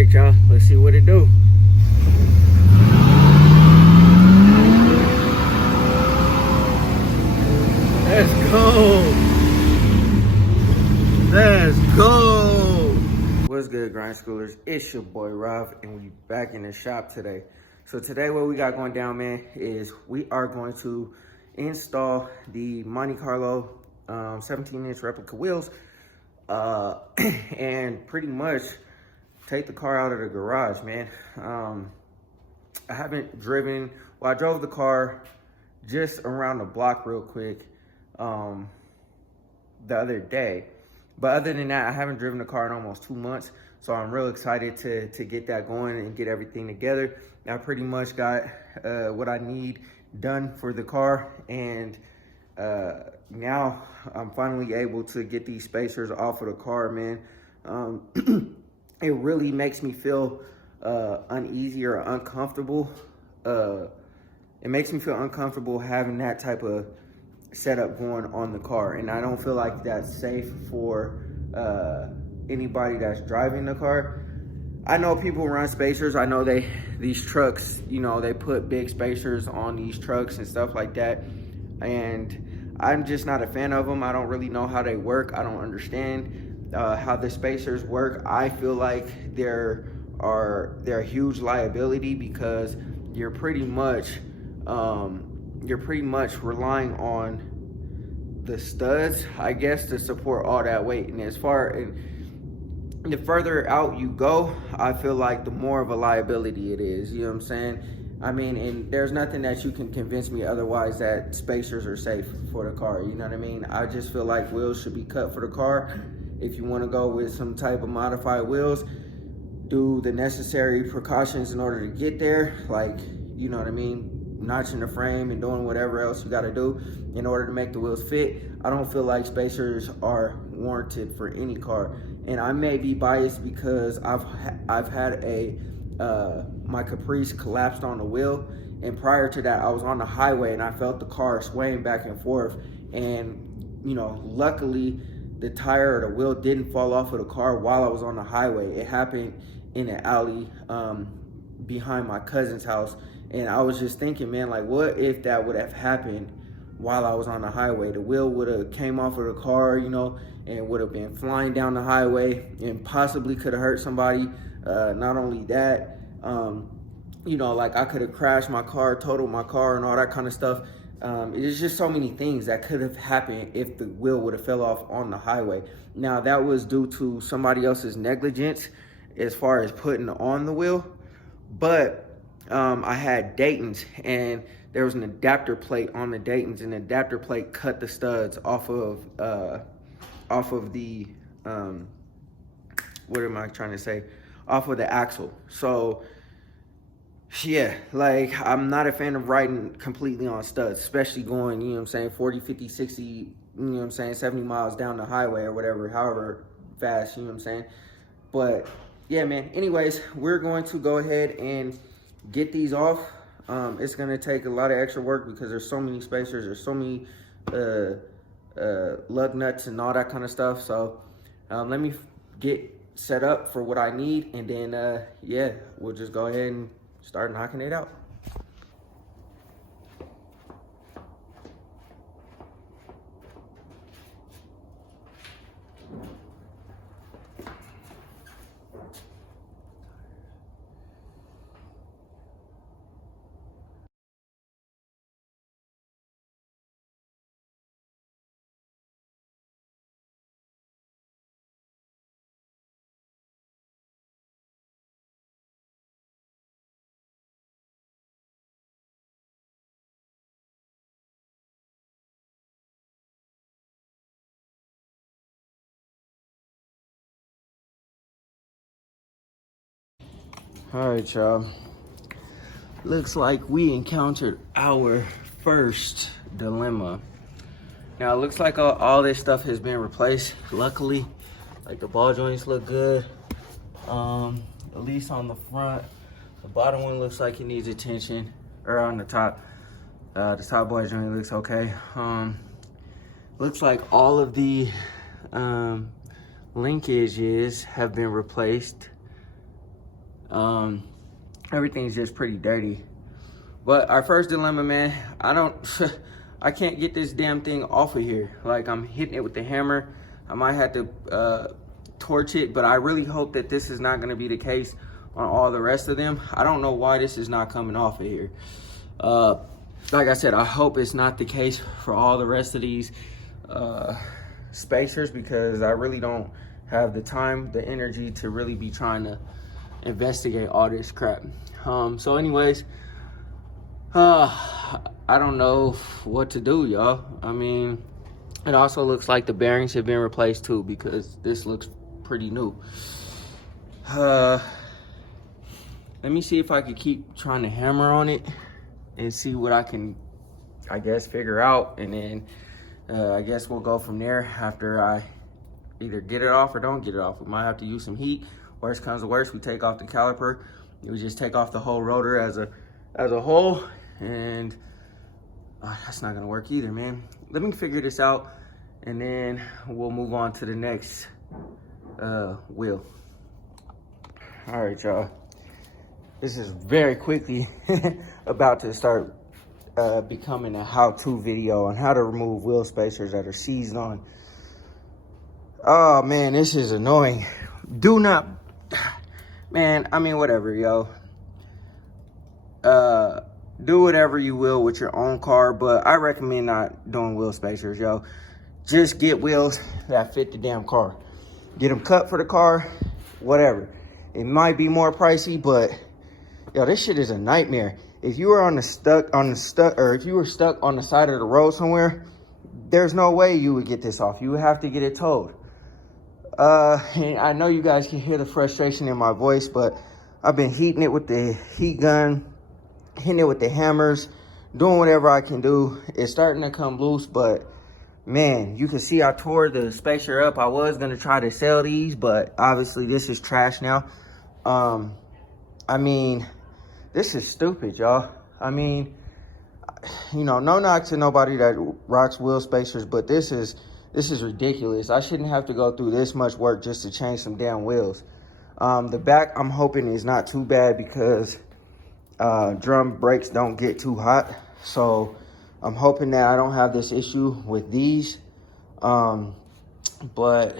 right, y'all. Let's see what it do. Let's go. Let's go. What's good, grind schoolers? It's your boy Rob, and we back in the shop today. So today what we got going down, man, is we are going to install the Monte Carlo 17-inch replica wheels and pretty much take the car out of the garage, man. I haven't driven, well, I drove the car just around the block real quick the other day. But other than that, I haven't driven the car in almost 2 months. So I'm real excited to get that going and get everything together. I pretty much got what I need done for the car. And now I'm finally able to get these spacers off of the car, man. It really makes me feel uneasy or uncomfortable. It makes me feel uncomfortable having that type of setup going on the car, and I don't feel like that's safe for anybody that's driving the car. I know people run spacers. I know these trucks, you know, they put big spacers on these trucks and stuff like that, and I'm just not a fan of them. I don't really know how they work. I don't understand how the spacers work. I feel like they're a huge liability because you're pretty much relying on the studs, I guess, to support all that weight. And the further out you go, I feel like the more of a liability it is. You know what I'm saying? I mean, and there's nothing that you can convince me otherwise that spacers are safe for the car. You know what I mean? I just feel like wheels should be cut for the car. If you want to go with some type of modified wheels, do the necessary precautions in order to get there. Like, you know what I mean? Notching the frame and doing whatever else you got to do in order to make the wheels fit. I don't feel like spacers are warranted for any car. And I may be biased because I've had my Caprice collapsed on the wheel, and prior to that I was on the highway and I felt the car swaying back and forth, and you know, luckily the tire or the wheel didn't fall off of the car while I was on the highway. It happened in an alley behind my cousin's house. And I was just thinking, man, like, what if that would have happened while I was on the highway? The wheel would have came off of the car, you know, and would have been flying down the highway and possibly could have hurt somebody. Not only that, you know, like I could have crashed my car, totaled my car and all that kind of stuff. There's just so many things that could have happened if the wheel would have fell off on the highway. Now, that was due to somebody else's negligence as far as putting on the wheel. But I had Dayton's, and there was an adapter plate on the Dayton's, and the adapter plate cut the studs off of the what am I trying to say? Off of the axle. So yeah, like, I'm not a fan of riding completely on studs, especially going, you know what I'm saying, 40, 50, 60, you know what I'm saying, 70 miles down the highway or whatever, however fast, you know what I'm saying. But yeah, man, anyways, we're going to go ahead and get these off. It's gonna take a lot of extra work because there's so many spacers, there's so many lug nuts and all that kind of stuff. So let me get set up for what I need, and then yeah, we'll just go ahead and start knocking it out. All right, y'all. Looks like we encountered our first dilemma. Now, it looks like all this stuff has been replaced, luckily. Like, the ball joints look good, at least on the front. The bottom one looks like it needs attention, or on the top. The top ball joint looks okay. Looks like all of the linkages have been replaced. Everything's just pretty dirty. But our first dilemma, man, I can't get this damn thing off of here. Like, I'm hitting it with the hammer. I might have to torch it, but I really hope that this is not gonna be the case on all the rest of them. I don't know why this is not coming off of here. Like I said, I hope it's not the case for all the rest of these spacers, because I really don't have the time, the energy to really be trying to investigate all this crap. So anyways, I don't know what to do, y'all. I mean, it also looks like the bearings have been replaced too, because this looks pretty new. Let me see if I could keep trying to hammer on it and see what I can, I guess, figure out. And then I guess we'll go from there after I either get it off or don't get it off. We might have to use some heat. Worst comes to worst, we take off the caliper. We just take off the whole rotor as a whole, and that's not gonna work either, man. Let me figure this out, and then we'll move on to the next wheel. All right, y'all. This is very quickly about to start becoming a how-to video on how to remove wheel spacers that are seized on. Oh man, this is annoying. Do not, man, I mean, whatever, yo. Do whatever you will with your own car, but I recommend not doing wheel spacers, yo. Just get wheels that fit the damn car. Get them cut for the car, whatever. It might be more pricey, but yo, this shit is a nightmare. If you were stuck on the side of the road somewhere, there's no way you would get this off. You would have to get it towed. And I know you guys can hear the frustration in my voice, but I've been heating it with the heat gun, hitting it with the hammers, doing whatever I can do. It's starting to come loose, but man, you can see I tore the spacer up. I was gonna try to sell these, but obviously this is trash now. I mean, this is stupid, y'all. I mean, you know, no knock to nobody that rocks wheel spacers, but this is ridiculous. I shouldn't have to go through this much work just to change some damn wheels. The back, I'm hoping, is not too bad because drum brakes don't get too hot. So I'm hoping that I don't have this issue with these. But,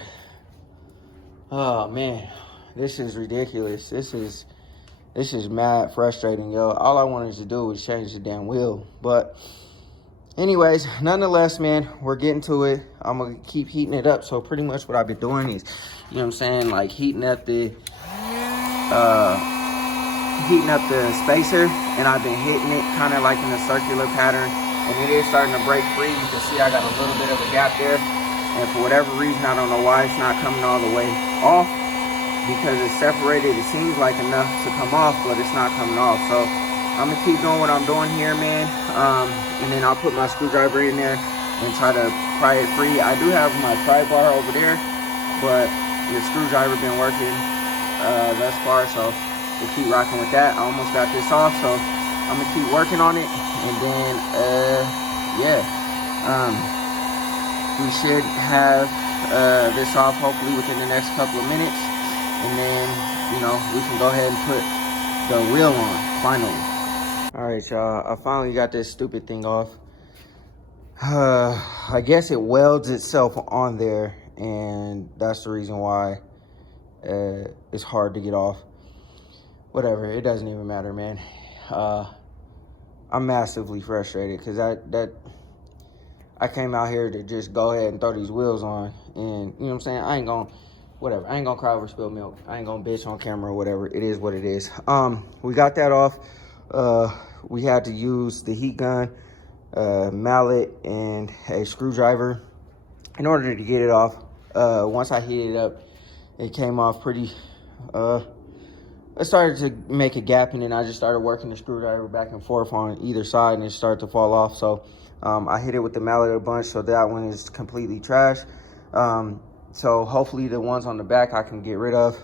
oh man, this is ridiculous. This is mad frustrating, yo. All I wanted to do was change the damn wheel. But anyways, nonetheless, man, we're getting to it. I'm gonna keep heating it up. So pretty much what I've been doing is, you know what I'm saying, like heating up the spacer, and I've been hitting it kind of like in a circular pattern, and it is starting to break free. You can see I got a little bit of a gap there, and for whatever reason, I don't know why it's not coming all the way off, because it's separated. It seems like enough to come off, but it's not coming off. So I'm gonna keep doing what I'm doing here, man. And then I'll put my screwdriver in there and try to pry it free. I do have my pry bar over there, but the screwdriver been working thus far, so we'll keep rocking with that. I almost got this off, so I'm gonna keep working on it, and then yeah, we should have this off hopefully within the next couple of minutes, and then, you know, we can go ahead and put the wheel on finally. All right, y'all, I finally got this stupid thing off. I guess it welds itself on there, and that's the reason why it's hard to get off. Whatever, it doesn't even matter, man. I'm massively frustrated because I came out here to just go ahead and throw these wheels on, and you know what I'm saying? I ain't gonna cry over spilled milk. I ain't gonna bitch on camera or whatever. It is what it is. We got that off. We had to use the heat gun, mallet, and a screwdriver in order to get it off. Once I heated it up, it came off pretty, I started to make a gap, and then I just started working the screwdriver back and forth on either side, and it started to fall off. So I hit it with the mallet a bunch, so that one is completely trash. So hopefully the ones on the back I can get rid of,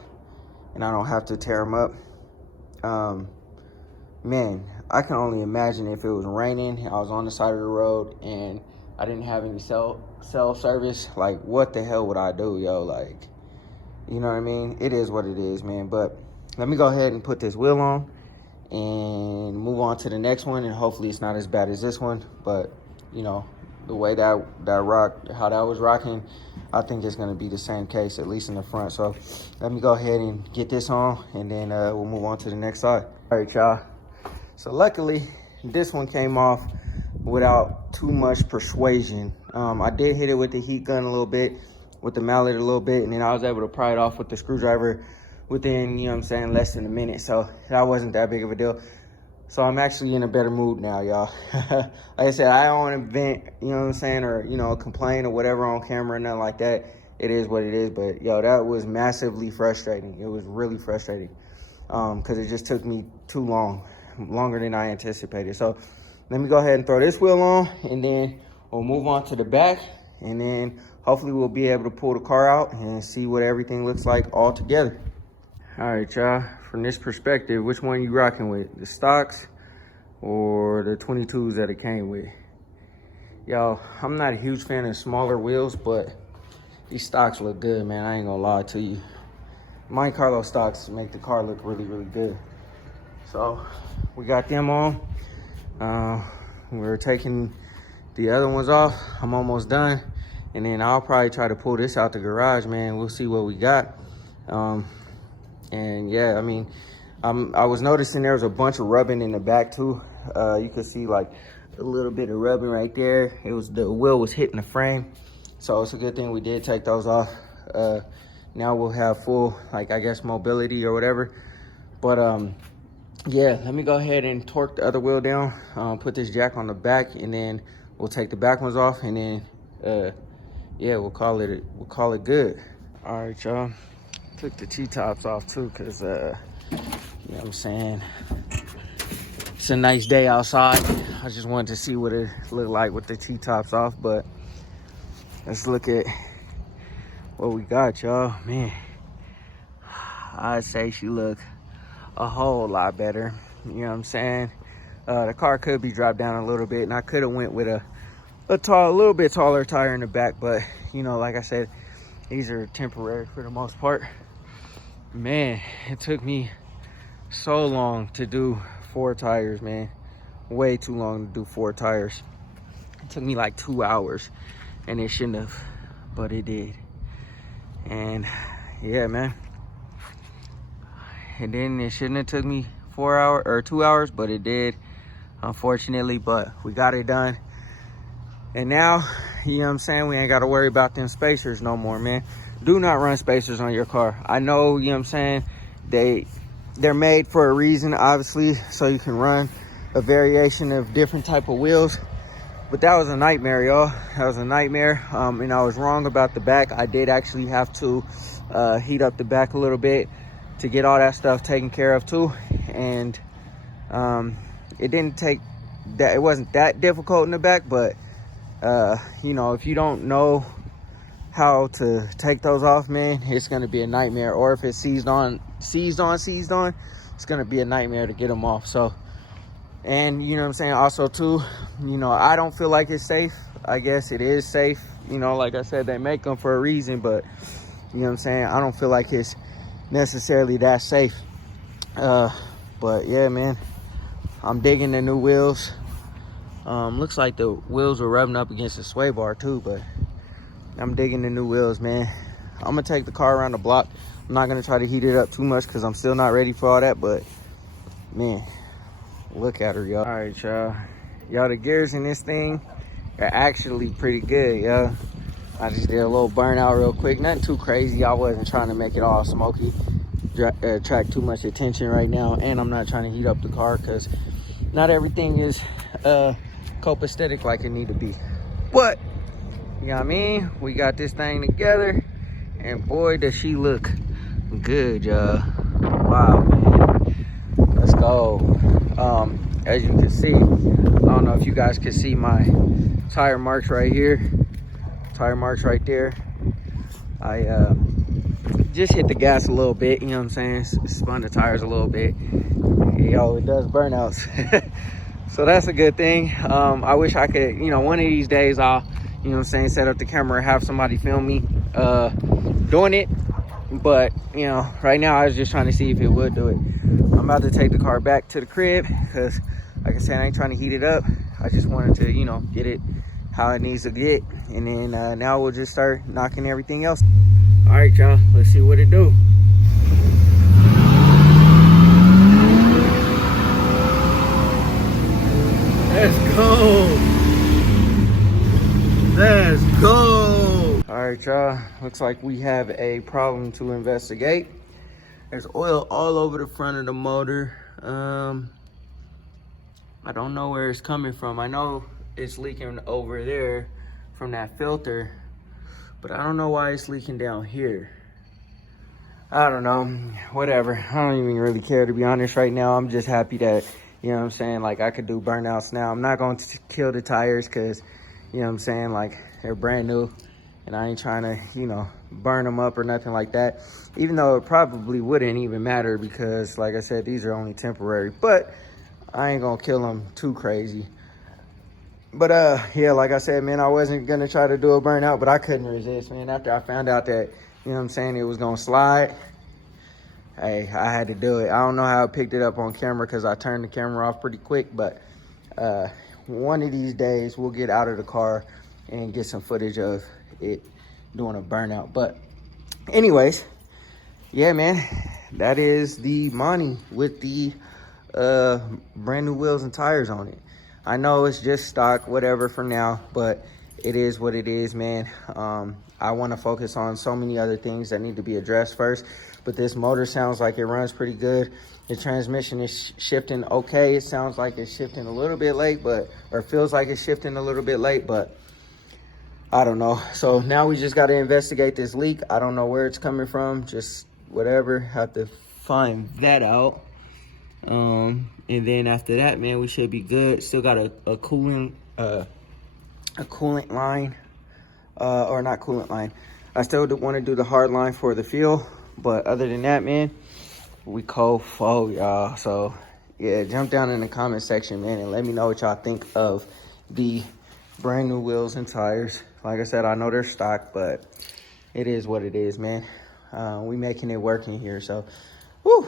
and I don't have to tear them up. Man, I can only imagine if it was raining, I was on the side of the road, and I didn't have any cell service. Like, what the hell would I do, yo? Like, you know what I mean? It is what it is, man. But let me go ahead and put this wheel on and move on to the next one, and hopefully it's not as bad as this one. But you know, the way how that was rocking, I think it's going to be the same case, at least in the front. So let me go ahead and get this on, and then we'll move on to the next side. All right, y'all. So luckily, this one came off without too much persuasion. I did hit it with the heat gun a little bit, with the mallet a little bit, and then I was able to pry it off with the screwdriver within, you know what I'm saying, less than a minute. So that wasn't that big of a deal. So I'm actually in a better mood now, y'all. Like I said, I don't want to vent, you know what I'm saying, or, you know, complain or whatever on camera, nothing like that. It is what it is. But, yo, that was massively frustrating. It was really frustrating because it just took me too long, longer than I anticipated. So let me go ahead and throw this wheel on, and then we'll move on to the back, and then hopefully we'll be able to pull the car out and see what everything looks like all together. All right, y'all, from this perspective, which one you rocking with? The stocks or the 22s that it came with? Y'all, I'm not a huge fan of smaller wheels, but these stocks look good, man. I ain't gonna lie to you. Monte Carlo stocks make the car look really, really good. So we got them on. We're taking the other ones off. I'm almost done. And then I'll probably try to pull this out the garage, man. We'll see what we got. And yeah, I mean, I was noticing there was a bunch of rubbing in the back too. You could see like a little bit of rubbing right there. The wheel was hitting the frame. So it's a good thing we did take those off. Now we'll have full, like, I guess, mobility or whatever. But yeah, let me go ahead and torque the other wheel down, put this jack on the back, and then we'll take the back ones off, and then yeah, we'll call it good. All right, y'all. Took the T-tops off too, cause you know what I'm saying, it's a nice day outside. I just wanted to see what it looked like with the T-tops off, but let's look at what we got, y'all. Man, I'd say she look a whole lot better. You know what I'm saying? The car could be dropped down a little bit, and I could have went with a little bit taller tire in the back, but you know, like I said, these are temporary for the most part. Man, it took me so long to do 4 tires, man. Way too long to do 4 tires. It took me like 2 hours, and it shouldn't have, but it did. And yeah, man. And then it shouldn't have took me 4 hours or 2 hours, but it did, unfortunately. But we got it done. And now, you know what I'm saying, we ain't got to worry about them spacers no more, man. Do not run spacers on your car. I know, you know what I'm saying, they're made for a reason, obviously, so you can run a variation of different type of wheels. But that was a nightmare, y'all. That was a nightmare. And I was wrong about the back. I did actually have to heat up the back a little bit to get all that stuff taken care of too. And it didn't take that, it wasn't that difficult in the back, but you know, if you don't know how to take those off, man, it's gonna be a nightmare. Or if it's seized on, it's gonna be a nightmare to get them off. So, and you know what I'm saying, also too, you know, I don't feel like it's safe. I guess it is safe, you know, like I said, they make them for a reason, but you know what I'm saying, I don't feel like it's necessarily that safe. But yeah, man, I'm digging the new wheels. Looks like the wheels were rubbing up against the sway bar too, but I'm digging the new wheels, man. I'm gonna take the car around the block. I'm not gonna try to heat it up too much because I'm still not ready for all that, but man, look at her, y'all. All right, y'all. Y'all, the gears in this thing are actually pretty good, y'all. I just did a little burnout real quick. Nothing too crazy. I wasn't trying to make it all smoky, attract too much attention right now, and I'm not trying to heat up the car because not everything is copacetic like it need to be. But you know what I mean, we got this thing together, and boy does she look good, y'all. Wow, man. Let's go. As you can see, I don't know if you guys can see my tire marks right here, tire marks right there. I just hit the gas a little bit, you know what I'm saying, spun the tires a little bit. Yo, it does burnouts. So that's a good thing. I wish I could, you know, one of these days I'll, you know what I'm saying, set up the camera, have somebody film me doing it. But, you know, right now I was just trying to see if it would do it. I'm about to take the car back to the crib because, like I said, I ain't trying to heat it up. I just wanted to, you know, get it how it needs to get. And then now we'll just start knocking everything else. All right, y'all, let's see what it do. Let's go. Let's go. All right, y'all, looks like we have a problem to investigate. There's oil all over the front of the motor. I don't know where it's coming from. I know it's leaking over there from that filter, but I don't know why it's leaking down here. I don't know, whatever. I don't even really care, to be honest, right now. I'm just happy that, you know what I'm saying, like I could do burnouts now. I'm not going to kill the tires because, you know what I'm saying, like they're brand new and I ain't trying to, you know, burn them up or nothing like that. Even though it probably wouldn't even matter because, like I said, these are only temporary, but I ain't gonna kill them too crazy. But yeah, like I said, man, I wasn't gonna try to do a burnout, but I couldn't resist, man. After I found out that, you know what I'm saying, it was gonna slide, hey, I had to do it. I don't know how I picked it up on camera because I turned the camera off pretty quick, but one of these days we'll get out of the car and get some footage of it doing a burnout. But anyways, yeah, man, that is the Monte with the brand new wheels and tires on it. I know it's just stock, whatever for now, but it is what it is, man. I want to focus on so many other things that need to be addressed first, but this motor sounds like it runs pretty good. The transmission is shifting okay. It sounds like it's shifting a little bit late, but, or feels like it's shifting a little bit late, but I don't know. So now we just got to investigate this leak. I don't know where it's coming from, just whatever, have to find that out. And then after that, man, we should be good. Still got a coolant line, or not coolant line. I still want to do the hard line for the fuel, but other than that, man, we cold for y'all. So yeah, jump down in the comment section, man, and let me know what y'all think of the brand new wheels and tires. Like I said, I know they're stock, but it is what it is, man. We making it work in here, so whew,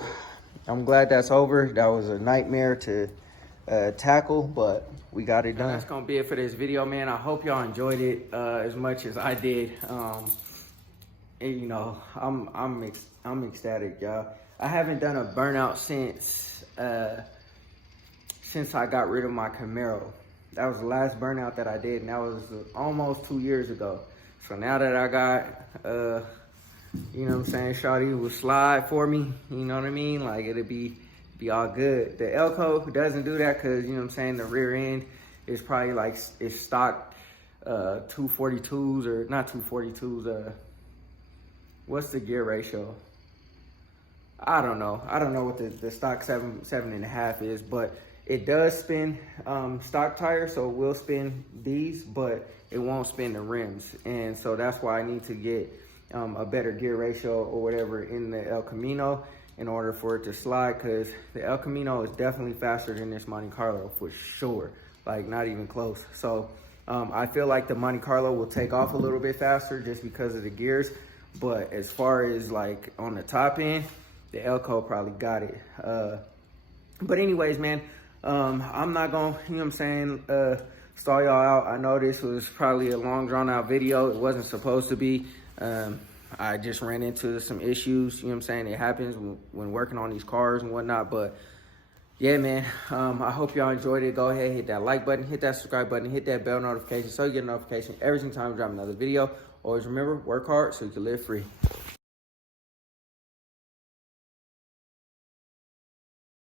I'm glad that's over. That was a nightmare to tackle, but we got it done. That's gonna be it for this video, man. I hope y'all enjoyed it as much as I did. And, you know, I'm ecstatic, y'all. I haven't done a burnout since I got rid of my Camaro. That was the last burnout that I did, and that was almost 2 years ago. So now that I got, you know what I'm saying, shawty will slide for me, you know what I mean? Like, it'll be all good. The Elco doesn't do that because, you know what I'm saying, the rear end is probably like, it's stock 242s, or not 242s, what's the gear ratio? I don't know what the stock 7.5 is, but it does spin stock tires, so it will spin these, but it won't spin the rims. And so that's why I need to get a better gear ratio or whatever in the El Camino in order for it to slide, because the El Camino is definitely faster than this Monte Carlo for sure, like not even close. So I feel like the Monte Carlo will take off a little bit faster just because of the gears, but as far as like on the top end, the Elco probably got it. But anyways, man, I'm not gonna, you know what I'm saying, stall y'all out. I know this was probably a long drawn out video. It wasn't supposed to be. I just ran into some issues, you know what I'm saying? It happens when working on these cars and whatnot, but yeah, man, I hope y'all enjoyed it. Go ahead, hit that like button, hit that subscribe button, hit that bell notification so you get a notification every single time we drop another video. Always remember, work hard so you can live free.